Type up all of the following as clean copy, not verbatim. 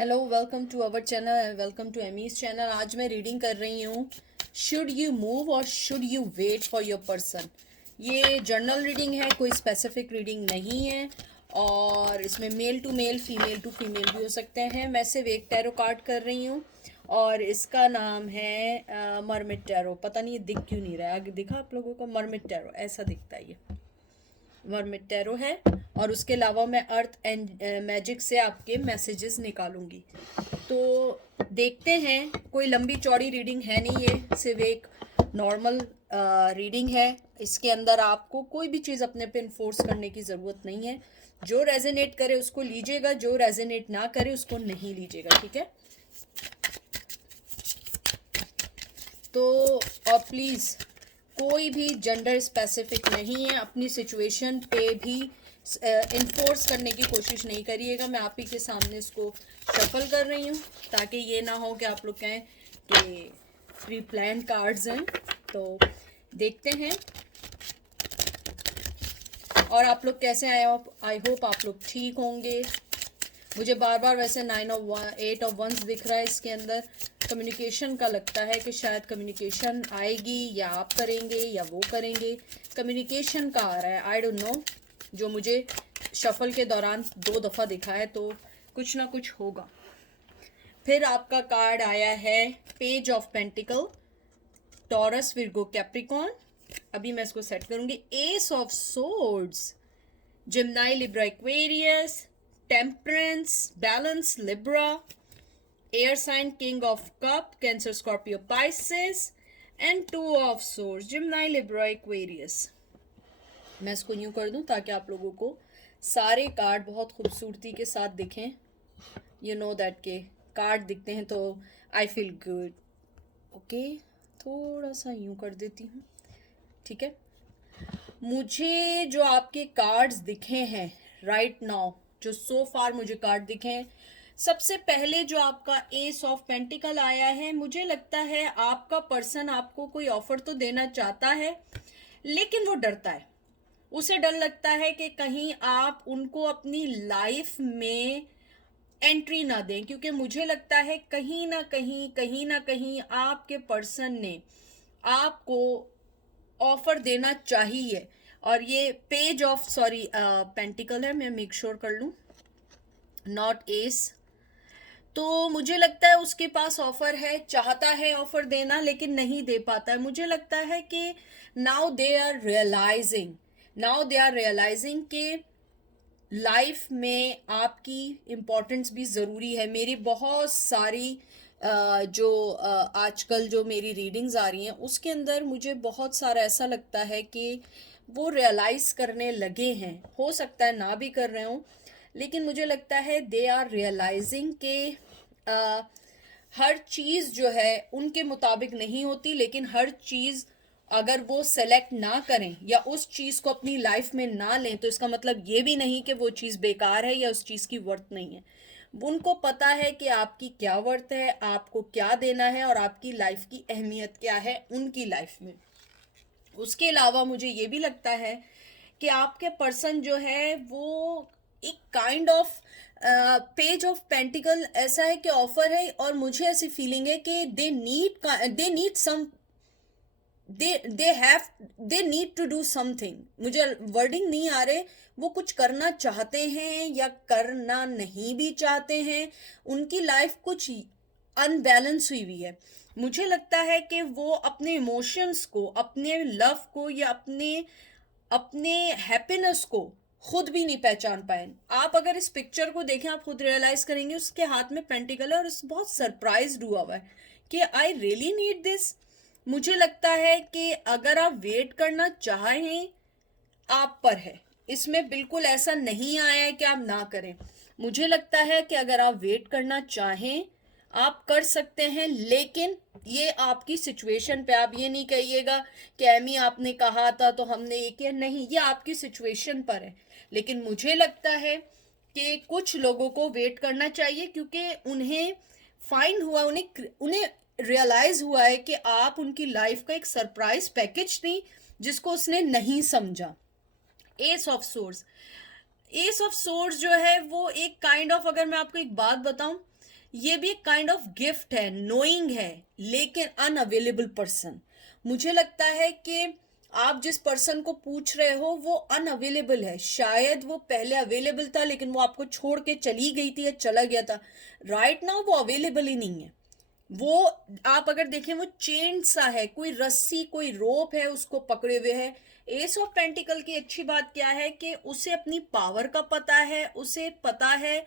Hello, welcome to our channel, welcome to Amy's channel. आज मैं reading कर रही हूँ शुड यू मूव और should you wait for your person. ये जर्नल रीडिंग है, कोई स्पेसिफिक रीडिंग नहीं है और इसमें male to male, female to female भी हो सकते हैं। मैं सिर्फ एक टैरो कार्ड कर रही हूँ और इसका नाम है मरमिड टैरो। पता नहीं ये दिख क्यों नहीं रहा है, आगे दिखा आप लोगों को? मरमिड टैरो ऐसा दिखता है, ये वर्मिट टैरो है। और उसके अलावा मैं अर्थ एंड मैजिक से आपके मैसेजेस निकालूंगी। तो देखते हैं, कोई लंबी चौड़ी रीडिंग है नहीं, ये सिर्फ एक नॉर्मल रीडिंग है। इसके अंदर आपको कोई भी चीज़ अपने पे इन्फोर्स करने की ज़रूरत नहीं है। जो रेजोनेट करे उसको लीजिएगा, जो रेजोनेट ना करे उसको नहीं लीजिएगा, ठीक है? तो और प्लीज़ कोई भी जेंडर स्पेसिफिक नहीं है, अपनी सिचुएशन पे भी इन्फोर्स करने की कोशिश नहीं करिएगा। मैं आप ही के सामने इसको शफल कर रही हूँ ताकि ये ना हो कि आप लोग कहें कि प्री प्लान कार्ड्स हैं। तो देखते हैं। और आप लोग कैसे आए हो? आई होप आप लोग ठीक होंगे। मुझे बार बार वैसे 8 ऑफ वंस दिख रहा है इसके अंदर। कम्युनिकेशन का लगता है कि शायद कम्युनिकेशन आएगी, या आप करेंगे या वो करेंगे। कम्युनिकेशन का आ रहा है, आई डोंट नो। जो मुझे शफल के दौरान 2 दफ़ा दिखा है, तो कुछ ना कुछ होगा। फिर आपका कार्ड आया है page of pentacle, Taurus, Virgo, Capricorn. अभी मैं इसको सेट करूंगी। Ace of swords, Gemini, Libra, Aquarius, temperance, balance, Libra, air sign, king of cup, Cancer, Scorpio, Pisces and 2 of swords, Gemini, Libra, Aquarius. मैं इसको यूं कर दूं ताकि आप लोगों को सारे कार्ड बहुत खूबसूरती के साथ दिखें। यू नो दैट के कार्ड दिखते हैं तो आई फील गुड। ओके, थोड़ा सा यूं कर देती हूँ, ठीक है? मुझे जो आपके कार्ड्स दिखे हैं राइट नाउ, जो सो फार मुझे कार्ड दिखे हैं, सबसे पहले जो आपका एस ऑफ पेंटिकल आया है, मुझे लगता है आपका पर्सन आपको कोई ऑफर तो देना चाहता है, लेकिन वो डरता है। उसे डर लगता है कि कहीं आप उनको अपनी लाइफ में एंट्री ना दें, क्योंकि मुझे लगता है कहीं ना कहीं आपके पर्सन ने आपको ऑफर देना चाहिए। और ये पेज ऑफ पेंटिकल है, मैं मेक श्योर कर लूं, नॉट एस। तो मुझे लगता है उसके पास ऑफर है, चाहता है ऑफर देना, लेकिन नहीं दे पाता है। मुझे लगता है कि नाउ दे आर रियलाइजिंग कि लाइफ में आपकी इम्पोर्टेंस भी ज़रूरी है। मेरी बहुत सारी आजकल जो मेरी रीडिंग्स आ रही हैं उसके अंदर मुझे बहुत सारा ऐसा लगता है कि वो रियलाइज़ करने लगे हैं। हो सकता है ना भी कर रहे हों, लेकिन मुझे लगता है दे आर रियलाइजिंग के हर चीज़ जो है उनके मुताबिक नहीं होती, लेकिन हर चीज़ अगर वो सेलेक्ट ना करें या उस चीज़ को अपनी लाइफ में ना लें, तो इसका मतलब ये भी नहीं कि वो चीज़ बेकार है या उस चीज़ की वर्थ नहीं है। उनको पता है कि आपकी क्या वर्थ है, आपको क्या देना है और आपकी लाइफ की अहमियत क्या है उनकी लाइफ में। उसके अलावा मुझे ये भी लगता है कि आपके पर्सन जो है वो एक kind of page of pentacle ऐसा है कि ऑफर है, और मुझे ऐसी फीलिंग है कि they need some, they need to do something. मुझे वर्डिंग नहीं आ रहे, वो कुछ करना चाहते हैं या करना नहीं भी चाहते हैं। उनकी लाइफ कुछ अनबैलेंस हुई हुई है। मुझे लगता है कि वो अपने इमोशंस को, अपने लव को या अपने अपने हैप्पीनेस को खुद भी नहीं पहचान पाए। आप अगर इस पिक्चर को देखें, आप खुद रियलाइज करेंगे उसके हाथ में पेंटिकल है और उस बहुत सरप्राइज्ड हुआ है कि आई रियली नीड दिस। मुझे लगता है कि अगर आप वेट करना चाहें, आप पर है। इसमें बिल्कुल ऐसा नहीं आया है कि आप ना करें। मुझे लगता है कि अगर आप वेट करना चाहें आप कर सकते हैं, लेकिन ये आपकी सिचुएशन पे। आप ये नहीं कहिएगा कि एमी आपने कहा था तो हमने ये किया, नहीं, ये आपकी सिचुएशन पर है। लेकिन मुझे लगता है कि कुछ लोगों को वेट करना चाहिए, क्योंकि उन्हें फाइंड हुआ, उन्हें रियलाइज हुआ है कि आप उनकी लाइफ का एक सरप्राइज पैकेज थी जिसको उसने नहीं समझा। S of source, S of source जो है वो एक काइंड ऑफ, अगर मैं आपको एक बात बताऊं, ये भी एक काइंड ऑफ गिफ्ट है, नोइंग है, लेकिन अनअवेलेबल पर्सन। मुझे लगता है कि आप जिस पर्सन को पूछ रहे हो वो अनअवेलेबल है। शायद वो पहले अवेलेबल था लेकिन वो आपको छोड़ के चली गई थी या चला गया था। राइट नाउ वो अवेलेबल ही नहीं है। वो, आप अगर देखें, वो चेन सा है, कोई रस्सी कोई रोप है उसको पकड़े हुए है। एस ऑफ पेंटिकल की अच्छी बात क्या है कि उसे अपनी पावर का पता है, उसे पता है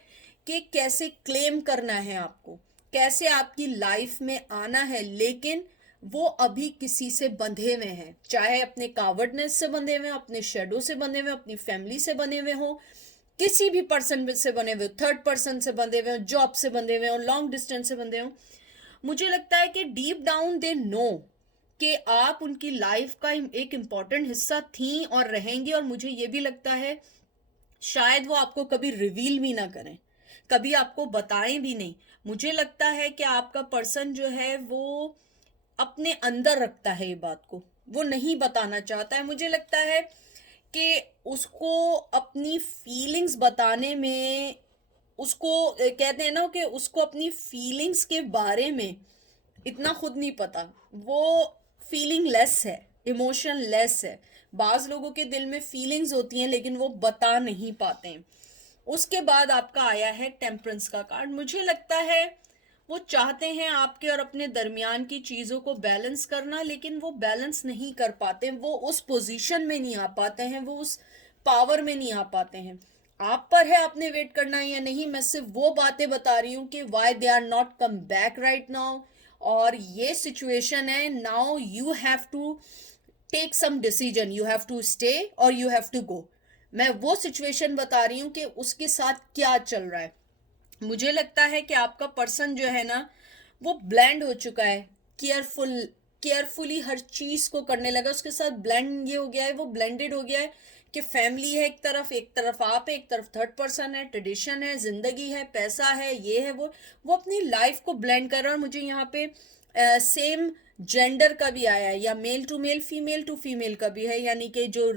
कि कैसे क्लेम करना है आपको, कैसे आपकी लाइफ में आना है, लेकिन वो अभी किसी से बंधे हुए हैं, चाहे अपने कावर्डनेस से बंधे हुए, अपने शेडो से बंधे हुए, अपनी फैमिली से बंधे हुए हो, किसी भी पर्सन से बने हुए, थर्ड पर्सन से बंधे हुए हो, जॉब से बंधे हुए हो, लॉन्ग डिस्टेंस से बंधे हो। मुझे लगता है कि डीप डाउन दे नो कि आप उनकी लाइफ का एक इम्पॉर्टेंट हिस्सा थी और रहेंगी। और मुझे ये भी लगता है शायद वो आपको कभी रिवील भी ना करें, कभी आपको बताएं भी नहीं। मुझे लगता है कि आपका पर्सन जो है वो अपने अंदर रखता है ये बात को, वो नहीं बताना चाहता है। मुझे लगता है कि उसको अपनी फीलिंग्स बताने में, उसको कहते हैं ना कि उसको अपनी फीलिंग्स के बारे में इतना खुद नहीं पता। वो फीलिंग लेस है, इमोशन लेस है। बाज लोगों के दिल में फीलिंग्स होती हैं लेकिन वो बता नहीं पाते हैं। उसके बाद आपका आया है टेम्परेंस का कार्ड। मुझे लगता है वो चाहते हैं आपके और अपने दरमियान की चीज़ों को बैलेंस करना, लेकिन वो बैलेंस नहीं कर पाते, वो उस पोजीशन में नहीं आ पाते हैं, वो उस पावर में नहीं आ पाते हैं। आप पर है आपने वेट करना है या नहीं। मैं सिर्फ वो बातें बता रही हूँ कि why they are not come back right now. और ये सिचुएशन है, now you have to take some decision, you have to stay और यू हैव टू गो। मैं वो सिचुएशन बता रही हूँ कि उसके साथ क्या चल रहा है। मुझे लगता है कि आपका पर्सन जो है ना वो ब्लेंड हो चुका है, केयरफुली हर चीज को करने लगा। उसके साथ ब्लेंड ये हो गया है, वो ब्लेंडेड हो गया है कि फैमिली है एक तरफ आप है, एक तरफ थर्ड पर्सन है, ट्रेडिशन है, जिंदगी है, पैसा है, ये है वो अपनी लाइफ को ब्लेंड कर रहा है। और मुझे यहाँ पे सेम जेंडर का भी आया है, या male to male, female to female का भी है, यानी कि जो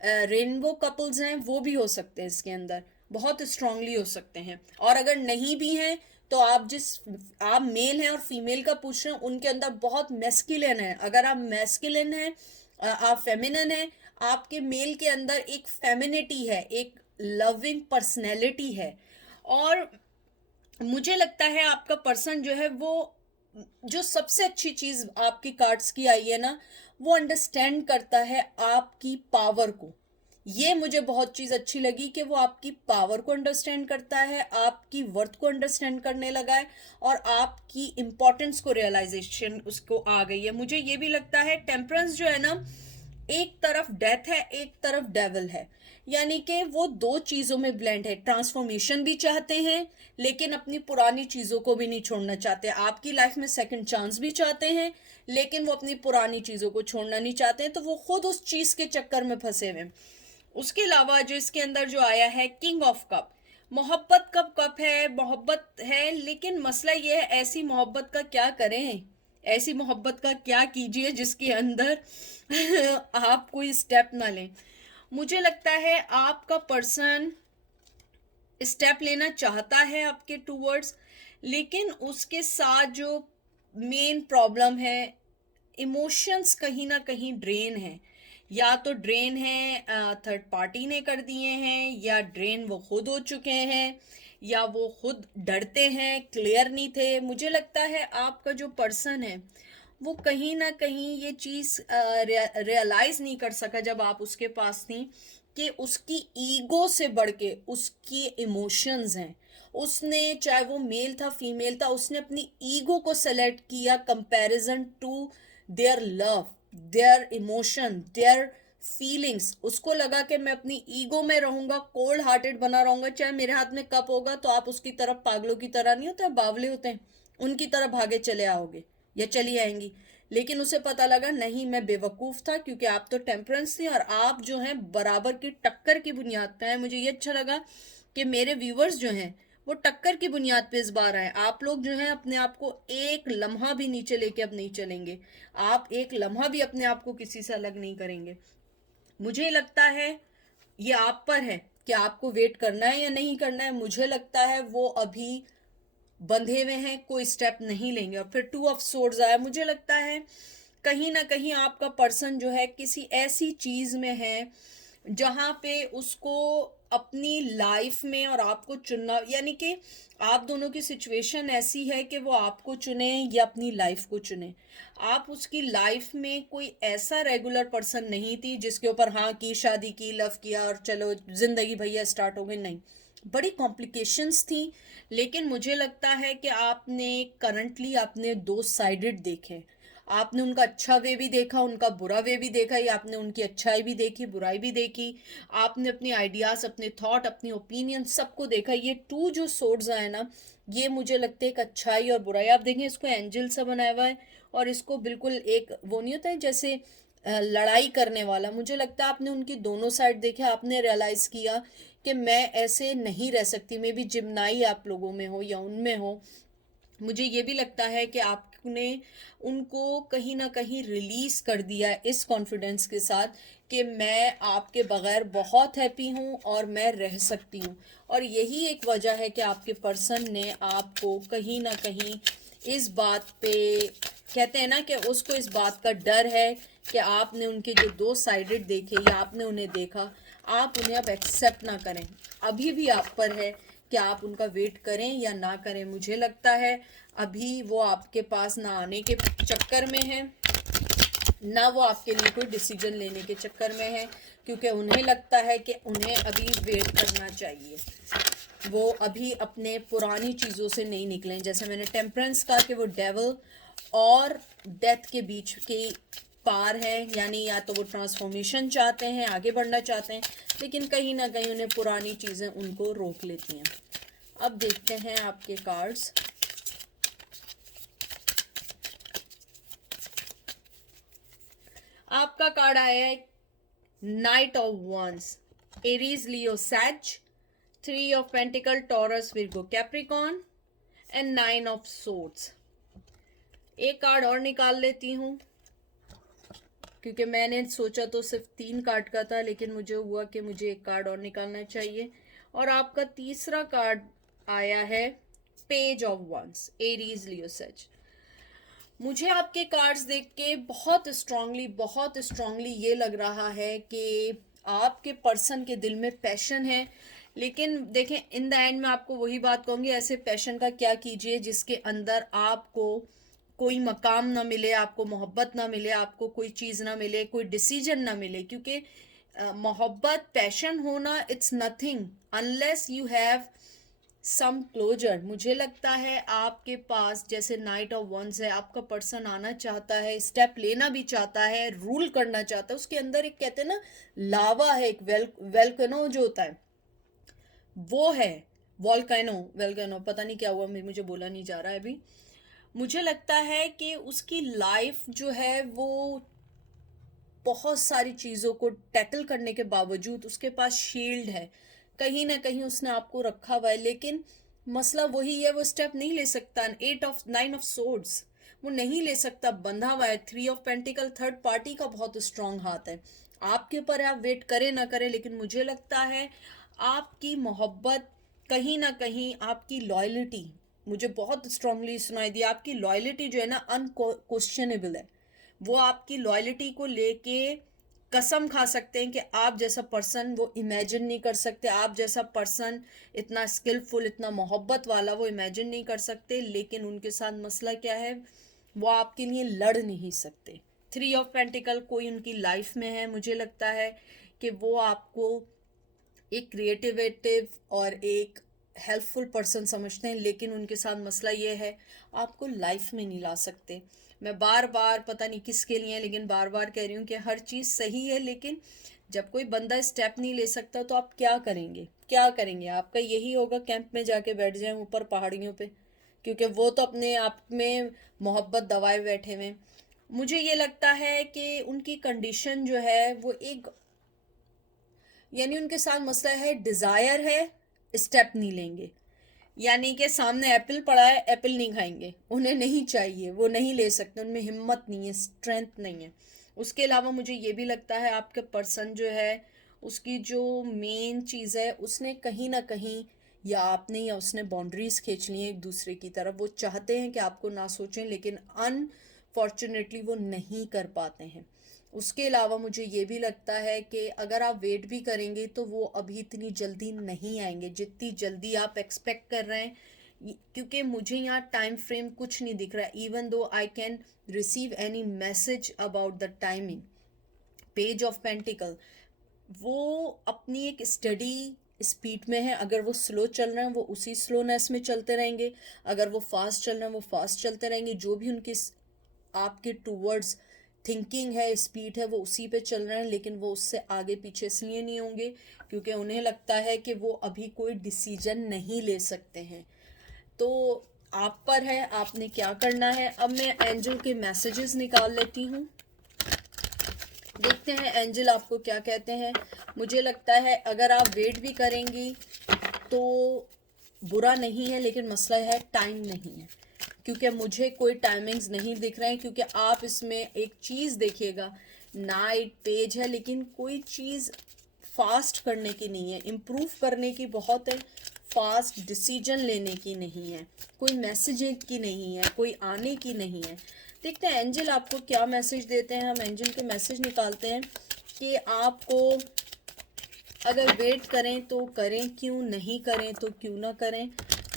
रेनबो कपल्स हैं वो भी हो सकते हैं इसके अंदर, बहुत स्ट्रांगली हो सकते हैं। और अगर नहीं भी हैं तो आप मेल हैं और फीमेल का पूछ रहे हैं, उनके अंदर बहुत मैस्कुलिन है। अगर आप मैस्कुलिन हैं, आप फेमिनिन हैं, आपके मेल के अंदर एक फेमिनिटी है, एक लविंग पर्सनैलिटी है। और मुझे लगता है आपका पर्सन जो है वो, जो सबसे अच्छी चीज आपकी कार्ड्स की आई है ना, वो अंडरस्टैंड करता है आपकी पावर को। ये मुझे बहुत चीज अच्छी लगी कि वो आपकी पावर को अंडरस्टैंड करता है, आपकी वर्थ को अंडरस्टैंड करने लगा है, और आपकी इंपॉर्टेंस को रियलाइजेशन उसको आ गई है। मुझे ये भी लगता है टेम्परेंस जो है ना, एक तरफ डेथ है, एक तरफ डेविल है, यानी कि वो दो चीजों में ब्लेंड है। ट्रांसफॉर्मेशन भी चाहते हैं लेकिन अपनी पुरानी चीजों को भी नहीं छोड़ना चाहते। आपकी लाइफ में सेकंड चांस भी चाहते हैं लेकिन वो अपनी पुरानी चीजों को छोड़ना नहीं चाहते हैं, तो वो खुद उस चीज के चक्कर में फंसे हुए हैं। उसके अलावा जो इसके अंदर जो आया है किंग ऑफ कप, मोहब्बत का कप है, मोहब्बत है, लेकिन मसला ये है ऐसी मोहब्बत का क्या करें, ऐसी मोहब्बत का क्या कीजिए जिसके अंदर आप कोई स्टेप ना लें। मुझे लगता है आपका पर्सन स्टेप लेना चाहता है आपके टूवर्ड्स, लेकिन उसके साथ जो मेन प्रॉब्लम है, इमोशंस कहीं ना कहीं ड्रेन है। या तो ड्रेन है थर्ड पार्टी ने कर दिए हैं, या ड्रेन वो खुद हो चुके हैं, या वो खुद डरते हैं, क्लियर नहीं थे। मुझे लगता है आपका जो पर्सन है वो कहीं ना कहीं ये चीज़ रियलाइज नहीं कर सका जब आप उसके पास थी, कि उसकी ईगो से बढ़ के उसकी इमोशंस हैं। उसने, चाहे वो मेल था फीमेल था, उसने अपनी ईगो को सेलेक्ट किया comparison to their love, their emotion, their feelings. उसको लगा कि मैं अपनी ईगो में रहूंगा, कोल्ड हार्टेड बना रहूंगा, चाहे मेरे हाथ में कप होगा तो आप उसकी तरफ पागलों की तरह नहीं होता, बावले होते हैं उनकी तरह भागे चले आओगे या चली आएंगी। लेकिन उसे पता लगा नहीं, मैं बेवकूफ था, क्योंकि आप तो टेम्परेंस थी और आप जो हैं बराबर की टक्कर की बुनियाद पे हैं। मुझे ये अच्छा लगा कि मेरे व्यूवर्स जो हैं वो टक्कर की बुनियाद पे इस बार आए। आप लोग जो हैं अपने आप को एक लम्हा भी नीचे लेके अब नहीं चलेंगे, आप एक लम्हा भी अपने आप को किसी से अलग नहीं करेंगे। मुझे लगता है ये आप पर है कि आपको वेट करना है या नहीं करना है। मुझे लगता है वो अभी बंधे हुए हैं, कोई स्टेप नहीं लेंगे। और फिर 2 ऑफ सोर्ड्स आया, मुझे लगता है कहीं ना कहीं आपका पर्सन जो है किसी ऐसी चीज में है जहां पे उसको अपनी लाइफ में और आपको चुनना, यानी कि आप दोनों की सिचुएशन ऐसी है कि वो आपको चुने या अपनी लाइफ को चुने। आप उसकी लाइफ में कोई ऐसा रेगुलर पर्सन नहीं थी जिसके ऊपर हाँ की, शादी की, लव किया और चलो जिंदगी भैया स्टार्ट हो गई, नहीं। बड़ी कॉम्प्लिकेशंस थी। लेकिन मुझे लगता है कि आपने करंटली आपने दो साइडेड देखे। आपने उनका अच्छा वे भी देखा, उनका बुरा वे भी देखा, या आपने उनकी अच्छाई भी देखी, बुराई भी देखी। आपने अपनी आइडियाज, अपने थॉट, अपनी ओपिनियन सबको देखा। ये 2 जो सोर्ड्स आए ना, ये मुझे लगता है एक अच्छाई और बुराई। आप देखें इसको एंजल सा बनाया हुआ है और इसको बिल्कुल एक वो नहीं होता है जैसे लड़ाई करने वाला। मुझे लगता है आपने उनकी दोनों साइड देखे, आपने रियलाइज किया कि मैं ऐसे नहीं रह सकती। मे बी जिम्नाई आप लोगों में हो या उनमें हो। मुझे ये भी लगता है कि आपने उनको कहीं ना कहीं रिलीज कर दिया इस कॉन्फिडेंस के साथ कि मैं आपके बगैर बहुत हैप्पी हूँ और मैं रह सकती हूँ। और यही एक वजह है कि आपके पर्सन ने आपको कहीं ना कहीं इस बात पे, कहते हैं ना कि उसको इस बात का डर है कि आपने उनके जो 2 साइडेड देखे या आपने उन्हें देखा, आप उन्हें अब एक्सेप्ट ना करें। अभी भी आप पर है कि आप उनका वेट करें या ना करें। मुझे लगता है अभी वो आपके पास ना आने के चक्कर में है, ना वो आपके लिए कोई डिसीजन लेने के चक्कर में है, क्योंकि उन्हें लगता है कि उन्हें अभी वेट करना चाहिए। वो अभी अपने पुरानी चीज़ों से नहीं निकले। जैसे मैंने टेम्परेंस कहा कि वो डेविल और डेथ के बीच के पार है, यानी या तो वो ट्रांसफॉर्मेशन चाहते हैं, आगे बढ़ना चाहते हैं, लेकिन कहीं ना कहीं उन्हें पुरानी चीज़ें उनको रोक लेती हैं। अब देखते हैं आपके कार्ड्स। आपका कार्ड आया है knight of wands, Aries, Leo, Sag, 3 of pentacle, Taurus, Virgo, Capricorn and 9 of swords. एक कार्ड और निकाल लेती हूँ क्योंकि मैंने सोचा तो सिर्फ 3 कार्ड का था, लेकिन मुझे हुआ कि मुझे एक कार्ड और निकालना चाहिए। और आपका तीसरा कार्ड आया है page of wands, Aries, Leo, सैज। मुझे आपके कार्ड्स देख के बहुत स्ट्रांगली ये लग रहा है कि आपके पर्सन के दिल में पैशन है। लेकिन देखें, इन द एंड में आपको वही बात कहूँगी, ऐसे पैशन का क्या कीजिए जिसके अंदर आपको कोई मकाम ना मिले, आपको मोहब्बत ना मिले, आपको कोई चीज़ ना मिले, कोई डिसीजन ना मिले। क्योंकि मोहब्बत, पैशन होना, it's nothing unless you have some closure. मुझे लगता है आपके पास जैसे नाइट ऑफ वंस है, आपका पर्सन आना चाहता है, स्टेप लेना भी चाहता है, रूल करना चाहता है। उसके अंदर एक, कहते हैं ना, लावा है, एक वेल्कनो जो होता है वो है। वॉल्केनो, वेल्केनो, पता नहीं क्या हुआ, मुझे बोला नहीं जा रहा है अभी। मुझे लगता है कि उसकी लाइफ जो है वो बहुत सारी चीज़ों को टैकल करने के बावजूद उसके पास शील्ड है। कहीं ना कहीं उसने आपको रखा हुआ है, लेकिन मसला वही है, वो स्टेप नहीं ले सकता। 9 ऑफ सोर्ड्स वो नहीं ले सकता, बंधा हुआ है। 3 ऑफ पेंटिकल, थर्ड पार्टी का बहुत स्ट्रांग हाथ है आपके ऊपर। आप वेट करें ना करें, लेकिन मुझे लगता है आपकी मोहब्बत, कहीं ना कहीं आपकी लॉयल्टी, मुझे बहुत स्ट्रांगली सुनाई दी। आपकी लॉयल्टी जो है ना अनक्वेश्चनेबल है। वो आपकी लॉयल्टी को लेके कसम खा सकते हैं कि आप जैसा पर्सन वो इमेजिन नहीं कर सकते। आप जैसा पर्सन इतना स्किलफुल, इतना मोहब्बत वाला वो इमेजिन नहीं कर सकते। लेकिन उनके साथ मसला क्या है, वो आपके लिए लड़ नहीं सकते। 3 ऑफ पेंटिकल कोई उनकी लाइफ में है, मुझे लगता है कि वो आपको एक क्रिएटिवेटिव और एक हेल्पफुल पर्सन समझते हैं, लेकिन उनके साथ मसला ये है आपको लाइफ में नहीं ला सकते। मैं बार बार, पता नहीं किसके लिए, लेकिन बार बार कह रही हूँ कि हर चीज़ सही है, लेकिन जब कोई बंदा स्टेप नहीं ले सकता तो आप क्या करेंगे, क्या करेंगे? आपका यही होगा कैंप में जाके बैठ जाएं ऊपर पहाड़ियों पे, क्योंकि वो तो अपने आप में मोहब्बत दबाए बैठे हुए। मुझे ये लगता है कि उनकी कंडीशन जो है वो एक, यानी उनके साथ मसला है, डिज़ायर है, स्टेप नहीं लेंगे। यानी कि सामने एप्पल पड़ा है, एप्पल नहीं खाएंगे, उन्हें नहीं चाहिए, वो नहीं ले सकते, उनमें हिम्मत नहीं है, स्ट्रेंथ नहीं है। उसके अलावा मुझे ये भी लगता है आपके पर्सन जो है उसकी जो मेन चीज़ है, उसने कहीं ना कहीं या आपने या उसने बाउंड्रीज खींच ली हैं एक दूसरे की तरफ। वो चाहते हैं कि आपको ना सोचें, लेकिन अनफॉर्चुनेटली वो नहीं कर पाते हैं। उसके अलावा मुझे ये भी लगता है कि अगर आप वेट भी करेंगे तो वो अभी इतनी जल्दी नहीं आएंगे जितनी जल्दी आप एक्सपेक्ट कर रहे हैं, क्योंकि मुझे यहाँ टाइम फ्रेम कुछ नहीं दिख रहा है। Even though I can receive any message about the timing. Page of pentacle वो अपनी एक स्टडी स्पीड में है। अगर वो स्लो चल रहे हैं वो उसी स्लोनेस में चलते रहेंगे, अगर वो फास्ट चल रहे हैं वो फास्ट चलते रहेंगे। जो भी उनकी आपके टूवर्ड्स थिंकिंग है, स्पीड है, वो उसी पे चल रहे हैं, लेकिन वो उससे आगे पीछे इसलिए नहीं होंगे क्योंकि उन्हें लगता है कि वो अभी कोई डिसीजन नहीं ले सकते हैं। तो आप पर है, आपने क्या करना है। अब मैं एंजल के मैसेजेस निकाल लेती हूँ, देखते हैं एंजल आपको क्या कहते हैं। मुझे लगता है अगर आप वेट भी करेंगी तो बुरा नहीं है, लेकिन मसला है टाइम नहीं है, क्योंकि मुझे कोई टाइमिंग्स नहीं दिख रहे हैं। क्योंकि आप इसमें एक चीज़ देखिएगा, नाइट पेज है, लेकिन कोई चीज़ फास्ट करने की नहीं है, इम्प्रूव करने की बहुत है, फास्ट डिसीजन लेने की नहीं है, कोई मैसेज की नहीं है, कोई आने की नहीं है। देखते हैं एंजल आपको क्या मैसेज देते हैं। हम एंजल के मैसेज निकालते हैं कि आपको अगर वेट करें तो करें, क्यों नहीं करें तो क्यों ना करें।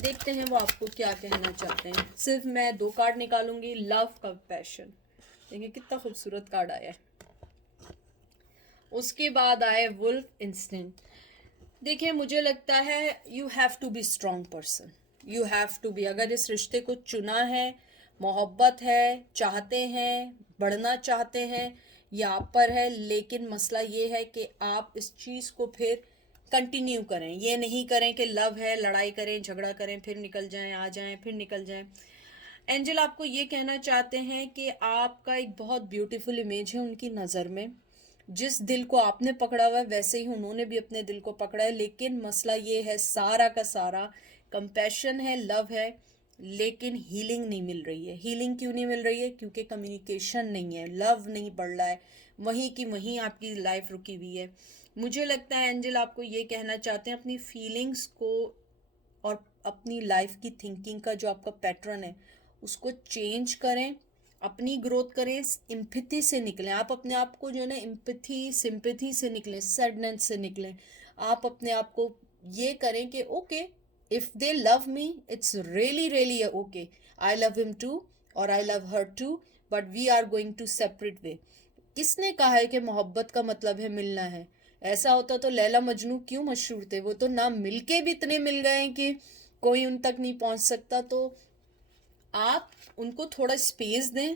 देखते हैं वो आपको क्या कहना चाहते हैं। सिर्फ मैं 2 कार्ड निकालूंगी, लव कंपैशन। देखिए कितना खूबसूरत कार्ड आया है। उसके बाद आए वुल्फ इंस्टिंक्ट। देखिए मुझे लगता है you have to be strong person, you have to be. अगर इस रिश्ते को चुना है, मोहब्बत है, चाहते हैं, बढ़ना चाहते हैं, यहाँ पर है, लेकिन मसला ये है कि आप इस चीज़ को फिर कंटिन्यू करें। ये नहीं करें कि लव है, लड़ाई करें, झगड़ा करें, फिर निकल जाएं, आ जाएं, फिर निकल जाएं। एंजल आपको ये कहना चाहते हैं कि आपका एक बहुत ब्यूटीफुल इमेज है उनकी नज़र में। जिस दिल को आपने पकड़ा हुआ है वैसे ही उन्होंने भी अपने दिल को पकड़ा है, लेकिन मसला ये है सारा का सारा कंपैशन है, लव है, लेकिन हीलिंग नहीं मिल रही है। हीलिंग क्यों नहीं मिल रही है? क्योंकि कम्युनिकेशन नहीं है, लव नहीं बढ़ रहा है, वहीं की वहीं आपकी लाइफ रुकी हुई है। मुझे लगता है एंजल आपको ये कहना चाहते हैं अपनी फीलिंग्स को और अपनी लाइफ की थिंकिंग का जो आपका पैटर्न है उसको चेंज करें, अपनी ग्रोथ करें, एम्पैथी से निकलें। आप अपने आप को जो है ना एम्पैथी सिंपैथी से निकलें, सैडनेस से निकलें। आप अपने आप को ये करें कि okay, if they love me it's really really okay, I love him too और I love her too, but we are going to separate way. किसने कहा है कि मोहब्बत का मतलब है मिलना है? ऐसा होता तो लैला मजनू क्यों मशहूर थे? वो तो ना मिलके भी इतने मिल गए कि कोई उन तक नहीं पहुंच सकता। तो आप उनको थोड़ा स्पेस दें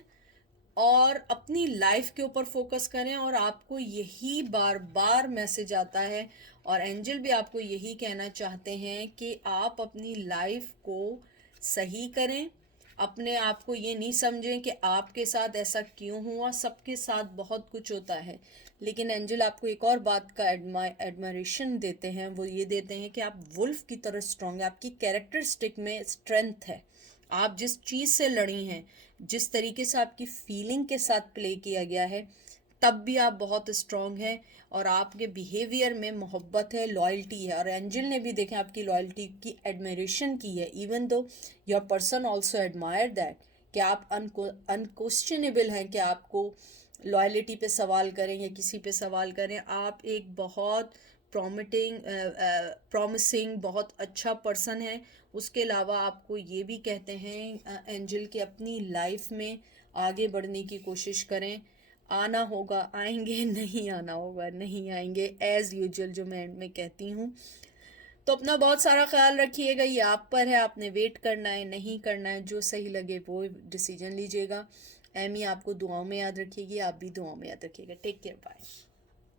और अपनी लाइफ के ऊपर फोकस करें, और आपको यही बार बार मैसेज आता है और एंजल भी आपको यही कहना चाहते हैं कि आप अपनी लाइफ को सही करें। अपने आप को ये नहीं समझें कि आपके साथ ऐसा क्यों हुआ, सबके साथ बहुत कुछ होता है। लेकिन एंजल आपको एक और बात का एडमायरेशन देते हैं, वो ये देते हैं कि आप वुल्फ की तरह स्ट्रांग है, आपकी कैरेक्टरिस्टिक में स्ट्रेंथ है। आप जिस चीज़ से लड़ी हैं, जिस तरीके से आपकी फीलिंग के साथ प्ले किया गया है, तब भी आप बहुत स्ट्रांग हैं और आपके बिहेवियर में मोहब्बत है, लॉयल्टी है। और एंजल ने भी देखें आपकी लॉयल्टी की एडमिरेशन की है, even though your person also admire that, कि आप अनक्वेश्चनेबल हैं कि आपको लॉयल्टी पे सवाल करें या किसी पे सवाल करें। आप एक बहुत प्रॉमिसिंग बहुत अच्छा पर्सन है। उसके अलावा आपको ये भी कहते हैं एंजल कि अपनी लाइफ में आगे बढ़ने की कोशिश करें। आना होगा आएंगे, नहीं आना होगा नहीं आएंगे, एज़ यूजुअल जो मैं एंड में कहती हूँ। तो अपना बहुत सारा ख्याल रखिएगा, ये आप पर है, आपने वेट करना है नहीं करना है, जो सही लगे वो डिसीजन लीजिएगा। एमी आपको दुआओं में याद रखिएगी, आप भी दुआओं में याद रखिएगा। Take care, bye.